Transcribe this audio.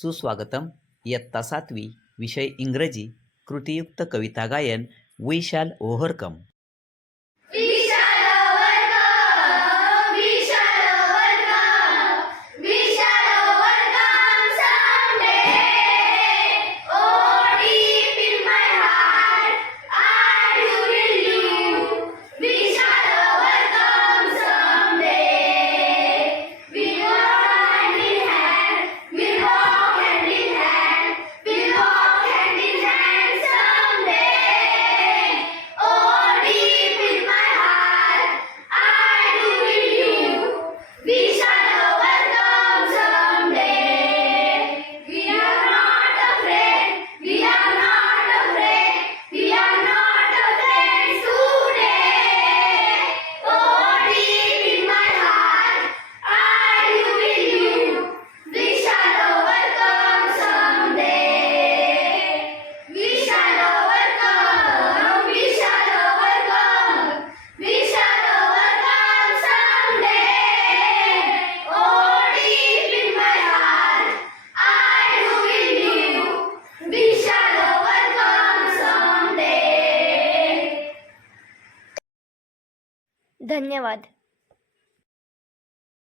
सुस्वागतम. इयत्ता 7वी, विषय इंग्रजी, कृतीयुक्त कविता गायन. We shall overcome. We shall overcome. We shall overcome. We shall overcome someday. Oh, deep in my heart, I do believe we shall overcome someday. We walk hand in hand. We walk hand in hand. We walk hand in hand someday. Oh, deep in my heart, I do believe we shall overcome someday. We are not afraid. We are not afraid. We are not afraid today. Oh, deep in my heart, I do believe we shall overcome someday. We shall overcome. We shall overcome. We shall overcome someday. Oh, deep in my heart, I do believe we shall overcome someday. धन्यवाद.